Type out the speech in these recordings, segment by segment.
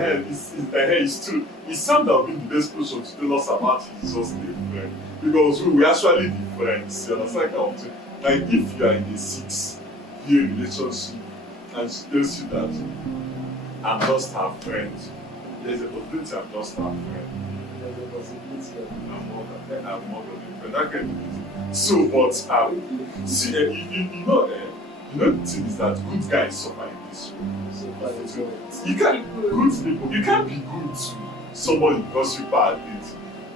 it's true. It's Sam that will be the best person to tell us about his just a friend. Because we actually the friends. You understand kind of thing? Like if you are in a 6-year relationship and she tells you that I'm just her friend, there's a possibility I'm just her friend. There's a possibility. I'm more than a friend. That kind of thing. So, but see, you know the thing is that good guys suffer in this way. You can't good people. You can't be good to somebody because you bad it.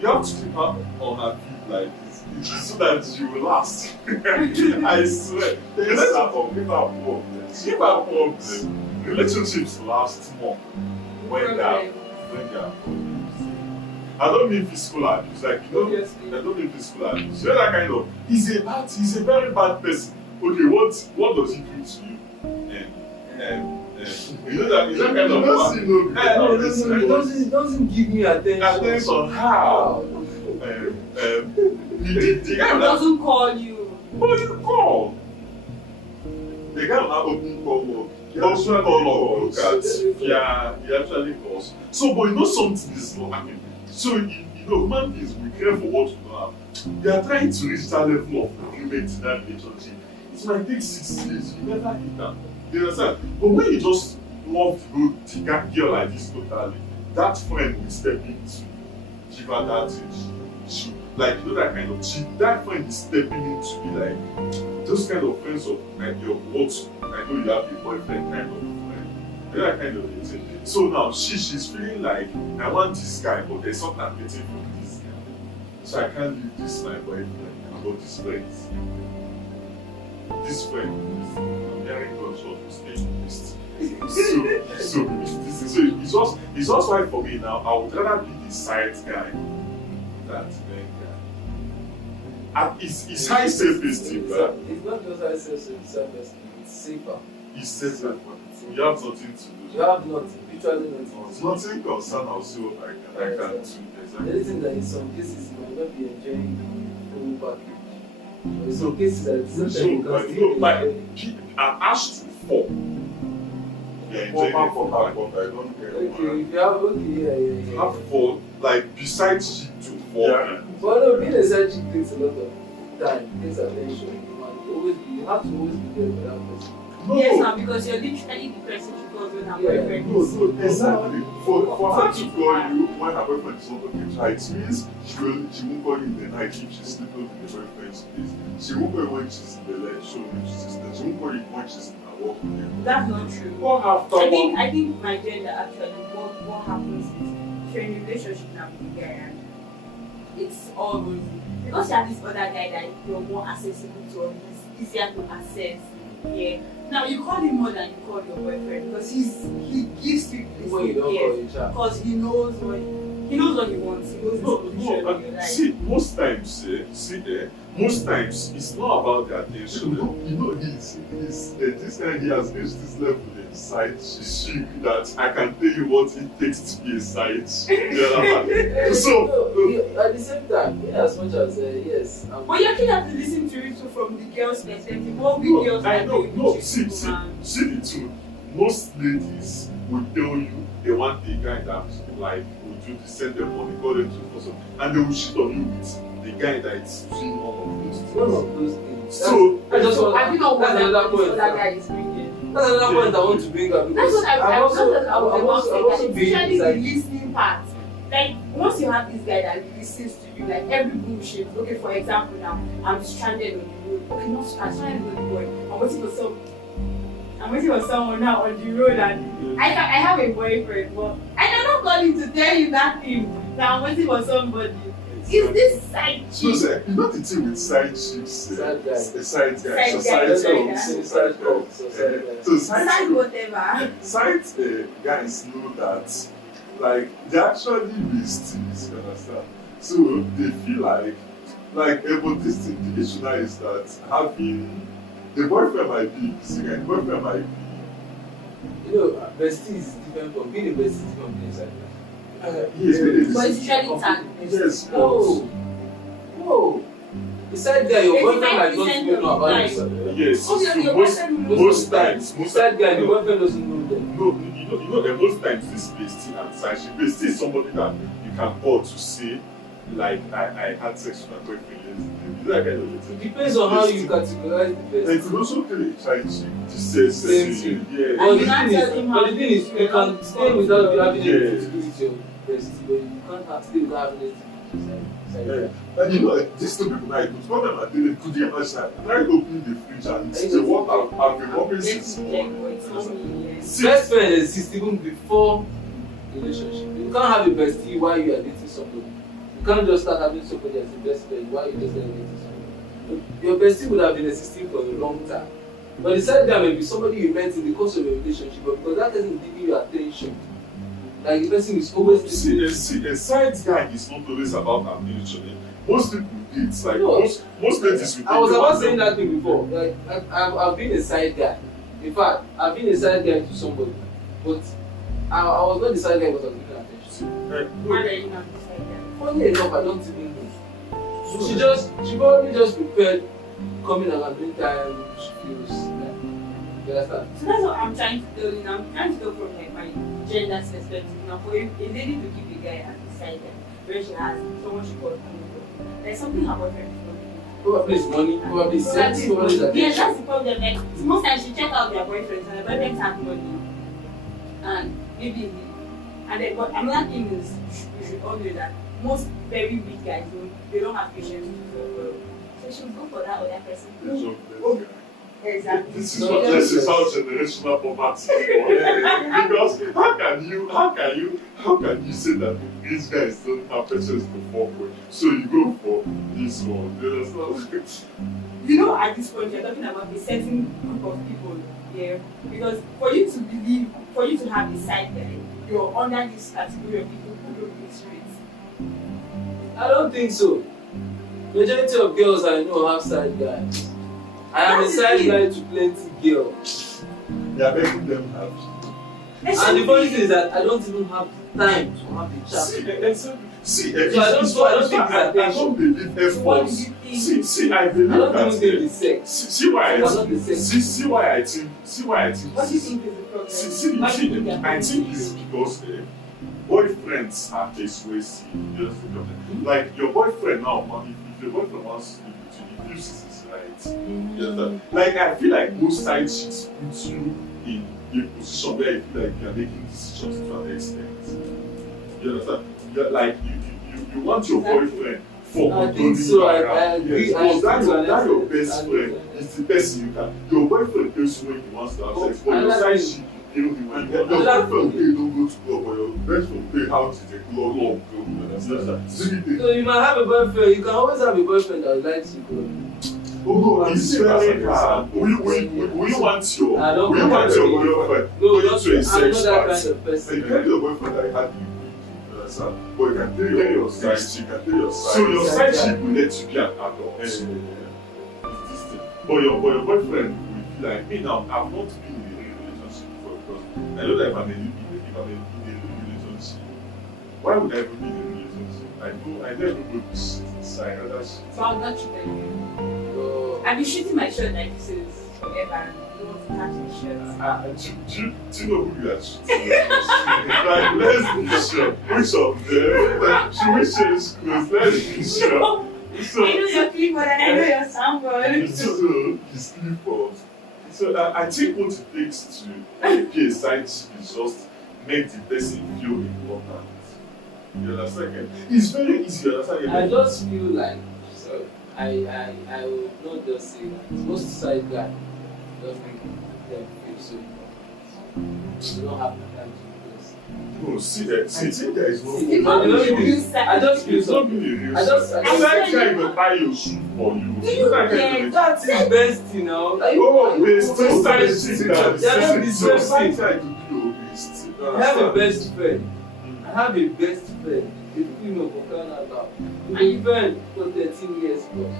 You have to keep her on her feet like this so that you will last. I swear. Give her problem. Give her problem. Relationships last more when they are problems. I don't mean physical abuse, like I don't mean physical abuse. You know that kind of he's a very bad person. Okay, what does he do to you? You know that is that kind of It doesn't give me attention. Attention how? The guy doesn't call you. Who you call? The guy will not open call work. He also call look at he actually calls. So but you know something is not happening. So you know human beings we care for what we don't have. They are trying to reach that level of agreement in that relationship. It might take 6 years, you never hit that. You understand? But when you just love the girl like this totally, that friend will step in to give her that she like you know that kind of that friend is stepping in to be like those kind of friends of like your what I know you have a boyfriend kind of friend. You know that kind of thing. So now she's feeling like I want this guy but there's something I'm getting from this guy. So I can't leave this my boyfriend about this friends. This friend I'm hearing gunshot to stay in this. So it's just why for me now I would rather be the side guy than the guy. It's high self-esteem, right? It's not just high self-esteem, it's safer. It's safer. You have nothing to do. You have nothing, literally nothing. It's nothing concern I'll see what I can do. The only thing that in some cases you might not be enjoying the full package. In some cases that it's not that you can still like I'm asked to 4. Yeah, enjoying it for her, but I don't care. Okay, if you have You have 4, like besides she to 4. Yeah. But no, being a side chick takes a lot of time, takes attention. You have to always be there for that person. No. Yes, now because you're literally the person she calls when her boyfriend is. No, exactly. For her to call you when her boyfriend is not talking to her, it means she won't call you in the night if she's sleeping in the boyfriend's place. She won't call you when she's in the leg, showing you she's there. She won't call you when she's in her work. That's not true. I think my gender actually what happens is if you're in a relationship now with a guy and it's all rosy. Because you have this other guy that you're more accessible to or it's easier to access. Yeah. Now you call him more than you call your boyfriend because he gives you this because he knows what he wants. He knows his position in your life. See, most times it's not about the attention. You know this guy he has reached this level in side chick that I can tell you what it takes to be a side chick. So at the same time, as much as yes. But you actually have to listen to it from the girl's perspective. What we girls I know. See the truth. Most ladies will tell you they want a guy that like will do to send them money, call them to person, and they will shit on you with the guy that is doing all of those things. None of those things. So I think that's another point. That guy is bringing. That's another point I want to bring up. That's what I was also especially the listening part. Like once you have this guy that listens to you, like every bullshit. Okay, for example, now I'm stranded on the road. Okay, not stranded on the road. I'm waiting for someone now on the road, and I have a boyfriend, but I cannot call him to tell you that thing that I'm waiting for somebody. Is this side chick? So, you know the thing with side chicks? Side guys. Side whatever. Side guys know that, like, they actually list things, you understand? So, they feel like but this thing, the issue now is that having the boyfriend might be, the boyfriend might be. You know, bestie is different from being a bestie is different from being a side guy. But it's usually tagged. Yes, no. The side guy, your boyfriend might not even know about Right. it. Yes, Obviously, your most boyfriend knows most The times, side guy, the boyfriend doesn't know them. No, that most times this bestie and side chick, bestie is somebody that you can call to say, like, I had sex with my boyfriend yesterday. You know that kind of It thing. depends on how you categorize the And best. it could also be a side chick to say Same something. thing. Yeah. But And the you not thing tell him is, how but the thing is, you can stay without having Yeah. anything to do with your bestie, but you can't have stay without having anything to do with side Yeah. guy. And you know, these two people now, the problem I did, could you imagine? I opening the fridge and it's the what I've been working since morning. See, Best friend exists even before relationship. You can't have a bestie while you are dating somebody. You can't just start having somebody as a best friend while you just started dating somebody. Your bestie would have been existing for a long time. But the side guy may be somebody you met in the course of a relationship, but because that person is giving you attention. Like the person is always see, a side guy is not always about attention. Most people date, like No. most ladies will I was think about them. saying that thing before. Like I've been a side guy. In fact, I've been a side guy to somebody, but I was not the side guy because I was giving attention. Like, Funny enough, I don't even know. She probably just prepared coming around doing time. She feels like, you understand? So that's what I'm trying to tell you now. I'm trying to tell from like my gender perspective now. For a lady to keep a guy at the side where she has someone she calls there's something her boyfriend is not doing. Probably it's money, probably sex, probably it's attention. Yes, that's the problem. Like most times she check out their boyfriends and their boyfriends have money. And maybe and then but another thing is you should all know that most very weak guys they don't have patience to well. So she should go for that other person. there's no- Oh, exactly. This is No, what yes, this is yes. how generational poverty because how can you say that these guys don't have patience to fuck with? So you go for this one. You understand? You know, at this point, you're talking about a certain group of people, yeah. Because for you to believe, for you to have a side guy, you're under this category of people who don't get straight. I don't think so. Majority of girls I know have side guys. I am a That's the side thing. guy to plenty girls. They are making them happy. And the funny thing is that I don't even have the time to have the chat. See, So I don't think I don't believe So what do efforts. you think? See, I I believe don't that. even think the sex. See why It's not I the sex. see why I think. What do you think is the problem? Why do you think they're I think doing it's this? because boyfriends are persuasive. You understand? Like your boyfriend now, man, if your boyfriend wants to sleep with you, he feels it's right. You understand? Like I feel like most side chicks put you in a position where you feel like you are making decisions to an extent. You understand? Like you want your boyfriend for I controlling think so. I around. agree. Yes, I because that's agree. that your best I agree. friend is the person you can. Your boyfriend tells you when he wants to have sex, but your Another side thing- chick, you know, your Another boyfriend will don't go to club, but your best friend pay how to take club long. You understand? So you might have a boyfriend. You can always have a boyfriend that likes you. Bro. Oh no, it's very hard. Will you want your I don't will you want your want boyfriend No, going not, to a I'm sex not that party? kind of person. You tell your boyfriend that you had you understand? But you can tell your side chick, so your side chick will let you be an adult. It's this thing. But your boyfriend will be like, me now, I've not been in a relationship before because I know that if I'm in a relationship, why would I even be in a relationship? I never go to shit inside other shit. So I'm not cheating you. So, I've been shooting my shirt like this is forever and you don't want to touch the shirt. Do you know who you are shooting? Like, let's be sure. Which of them? Like, should we change clothes? Let's be sure. So, I know your Clifford and I know your soundboard. so it's Clifford. So I think what it takes to be a side chick is just make the person feel important. You understand? It's very easy. You understand? I just feel like, so I will not just say that. Most side guys don't make them feel so important. They don't have the time to do this. No, see, there is no. You But know, the only you thing- said- I just feel It's not so. really a real I just- sex. I I'm like just- guy will buy your shoe for you. You That kind get of that. That is best, you know. Are you- Oh, we're still They are side chick not that the so same side thing. chick to be your best. I have a best friend. I have a best friend. A female for crying out loud. We've been friends for 13 years plus.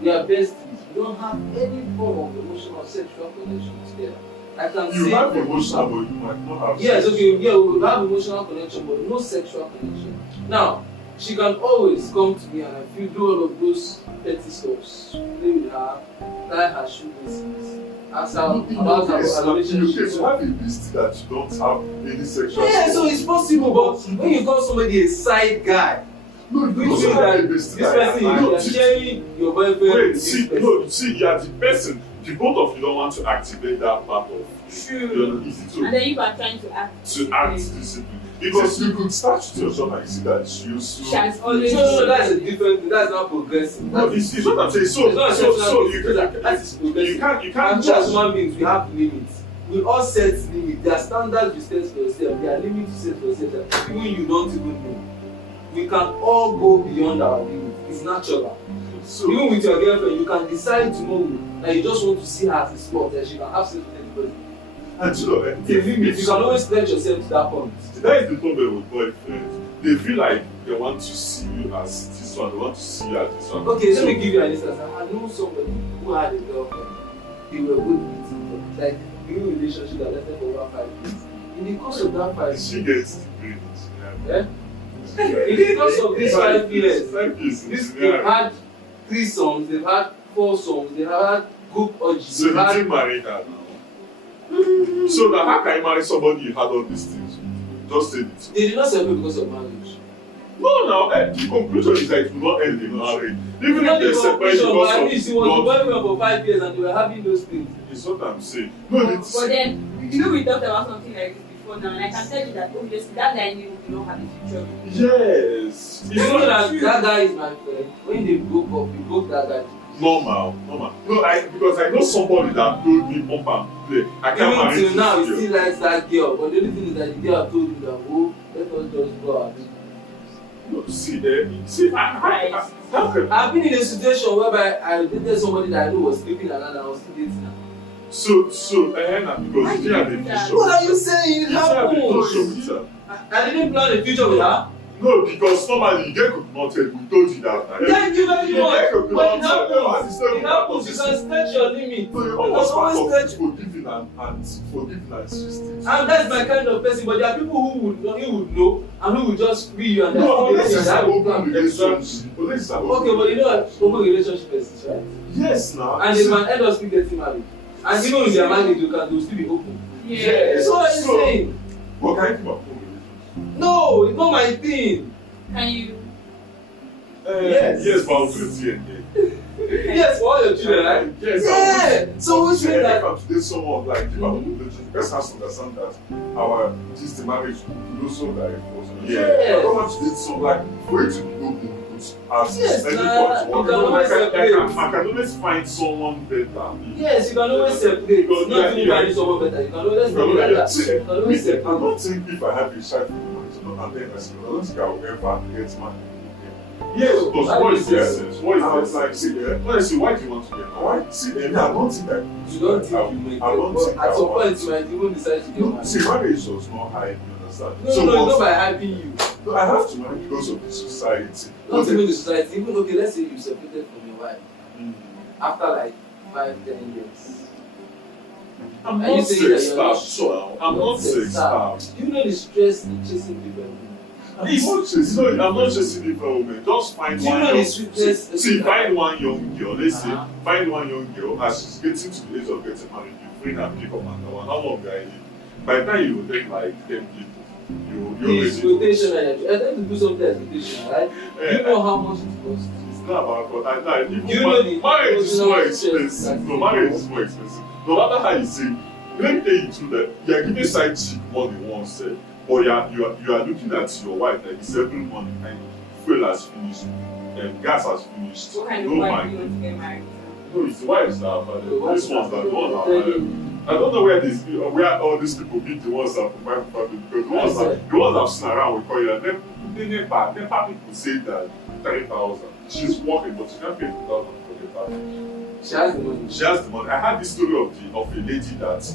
We are besties. We don't have any form of emotional sexual connection together. I can You say have emotional, but you might not have. yes, sex. okay, yeah, we have emotional connection, but no sexual connection. Now, she can always come to me and I feel do all of those petty stuff, play with her, tie her shoelaces, ask her about her relationship. Okay, so have a bestie that you don't have any sexual. Yeah, so it's possible, but when you call somebody a side guy, no, you which also means have that a bestie this person you are sharing your boyfriend Wait, with this see, person. no, see, you are the person. The both of you don't want to activate that part of you. True. You're easy And then you are trying to act discipline. Because you could start with yourself and you see that you She has always So that's a different thing. That's not progressive. no, it's what I'm saying. It's not So you that is progressive. can't And just as human beings, we have limits. We all set limits. There are standards you set for yourself. There are limits you set for yourself that even you don't even know. We can all go beyond our limits. It's natural. so Even with your girlfriend, you can decide tomorrow that you just want to see her as a sport and she can have sex with anybody. and you know, The limit, you can always stretch yourself to that point. that is the problem with boyfriends. They feel like they want to see you as this one, they want to see you as this one. Okay, let me give you an instance. I know somebody who had a girlfriend. They were good with like new relationship that lasted for over 5 years. In the course of that 5 years, She gets degrees. eh? In the course of these 5 years, 5 years. they've had 3 songs, they've had 4 songs, they've had group orgies, So they've you had. didn't marry her now. So now how can you marry somebody you had all these things with? Just say it. They did not separate because of marriage. No, now the conclusion is that it will not end in marriage. Even Not if the they separate conclusion, but at because least he of was God, boyfriend for 5 years and they were having those things. it's what I'm saying. No, it's But then, you know, we talked about something like this before now, and I can tell you that obviously that guy knew we don't have a future. yes. You know that that guy is my friend. When they broke up, he broke that guy. Normal. No, because I know somebody that told me pump and play. I can't Even marry till this now, he girl. still likes that girl. But the only thing is that the girl told him that, oh, let us just go out. No, see, how can I've been in a situation whereby I dated somebody that I know was sleeping around and I was still dating her. so because you have a vision. What are you saying? It You have a vision happened. with her. I didn't plan a future with her. No, because normally you get coconut head. We told you that. Thank you very You much. get But it coconut head. happens. It It happens. You can stretch your limit. So you You almost can part always of stretch. forgiving and resisting. And that's my kind of person. But there are people who would know and who would just free you and No, unless it's that an will open come. relationship. Unless it's an open Okay, but you know what open relationship exists, right? Yes, now. And they can end up still getting married. And even if they are married, you can do still be open. Yes. So what are you So- saying? But can you keep up open relationship? No, it's not my thing. Can you? Yes. Yes, but I'll do it here and Yes, for all your children, right? Yes, Yeah. So which means that. if I'm to date someone like keep up open relationship, person has to understand that our this the marriage will also like Yes. I don't want to date someone like for it to be open because as Yes, anybody nah, want you can always separate. I can always find someone better. Yes, you can always separate. Because Not even yeah. marry someone better. You can always You can do like that. always- You can always See, I separate. don't think if I have a child from my and then I say, I don't think I will ever get married. Yes, because Why what do is you the say essence? What is I the was essence? Honestly, why do you want to get married? Why? See, I don't think I. You don't think you may I don't get, think but at I some want point you might even decide to get No, married. see, marriage was not high, you understand? No, it's not by hyping you. No, I have to marry because of the society. Not Okay. even the society. Even okay, let's say you separated from your wife Mm. after like 5-10 years. I'm Are you not saying that sex you're not starved, sure? I'm not sex starved. Do you know the stress in chasing different women? I'm not chasing different women. Just find Do you one know young. the sweetness? See, find one young girl. Let's say, Uh-huh. find one young girl as she's getting to the age of getting married. You bring her pick up another one. How long are you? By the time you will take like 10 people, you're It's ready. rotational. I tend to do something that's rotational, right? Do you know how much it costs? It's not about, but I even You know the marriage is more emotional expensive. stress No, marriage is more expensive. No matter how you say, let me tell you too that you are giving side chick money once, but you are looking at your wife like it's every money and fuel has finished, and gas has finished. What kind of No wife do you mind. want to get married to? No, it's the wives that are bad. These ones that don't Tell have. you. I don't know where all these people be the ones that provide family because the ones I've seen around with Korea, NEPA people say that 30,000. She's working, but she can't pay 2,000 for the family. She has the money. She has the money. I had this story of a lady that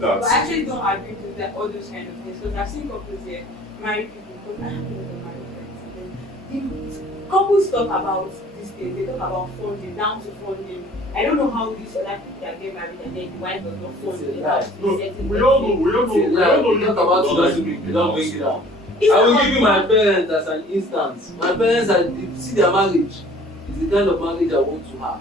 But I actually don't agree to that, all those kind of things because I've seen couples here, married people, because I have a lot of married friends. And then couples talk about these things, they talk about funding, down to funding. I don't know how these other people that get married and then the wife does not fund it. No, we all know. You talk about it, doesn't mean you don't bring it up. It's I will not give you my parents as an instance. My parents, see their marriage. It's the kind of marriage I want to have.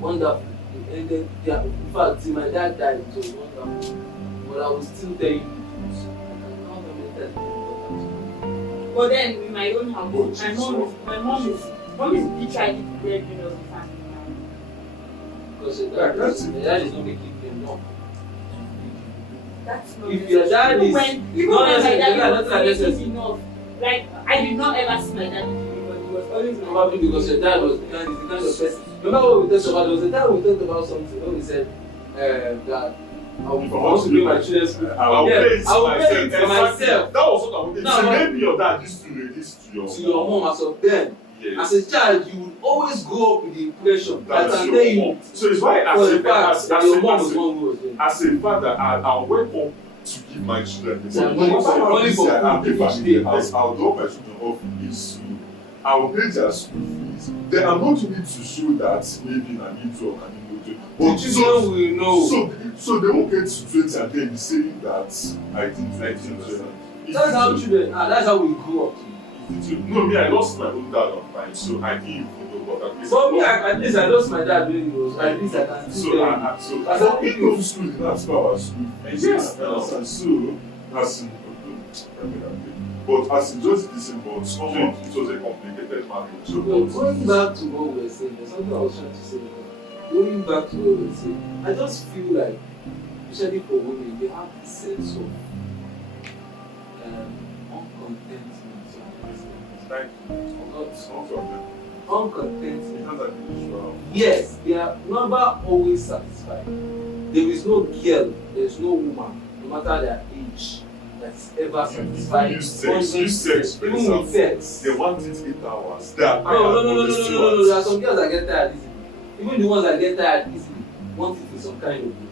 Wonderful. And then, yeah, in fact, till my dad died, it was wonderful. But I will still tell you the truth. How many times important. But then in my own house, Oh, my mom is literally the breadwinner of the family now. Because your dad is not making enough. That's not If your dad is even not when my necessary, dad not was necessary. making enough, like I did not ever see my dad making money. He was always my Probably because your dad was the kind of person. Remember what we talked about? There was a time we talked about something when we said that I want to pay my children's school. I will pay it I will pay it for Exactly. myself. That was what I wanted. No, So no. maybe your dad used to release to your mom as of then. Yes. As a child, you would always grow up with the impression that That I is can your tell you mom. So it's why for the fact that your mom was one who was there. as a father, I went up to give my children the So money. money Once I for- have money this, for I have food the each family day. house, I'll drop my children off in this school. I will pay their school fees. Then I'm not doing it to show that maybe I need to or I need to. The children will know. So they won't get to 20 and then be saying that I didn't. That's how children are. That's how we grew up. No, me, I lost my own dad on time, so I didn't even know what that is. For me, at least I lost my dad when he was. At least I can still tell you. So As I a didn't go to school, that's our school. Yes. And so, as in, but as in just this, but it was a complicated marriage. So, No, going back to what we were saying, there's something I was trying to say. Going back to what we were saying, I just feel like, especially for women, they have this sense of uncontentment. like, Uncontentment. Yes, they are never always satisfied. There is no girl, there is no woman, no matter their age, that's ever satisfied. You sex, for even example. with sex. They want it 8 hours. They are No. There are some girls that get tired easily. Even the ones that get tired easily want it in some kind of way.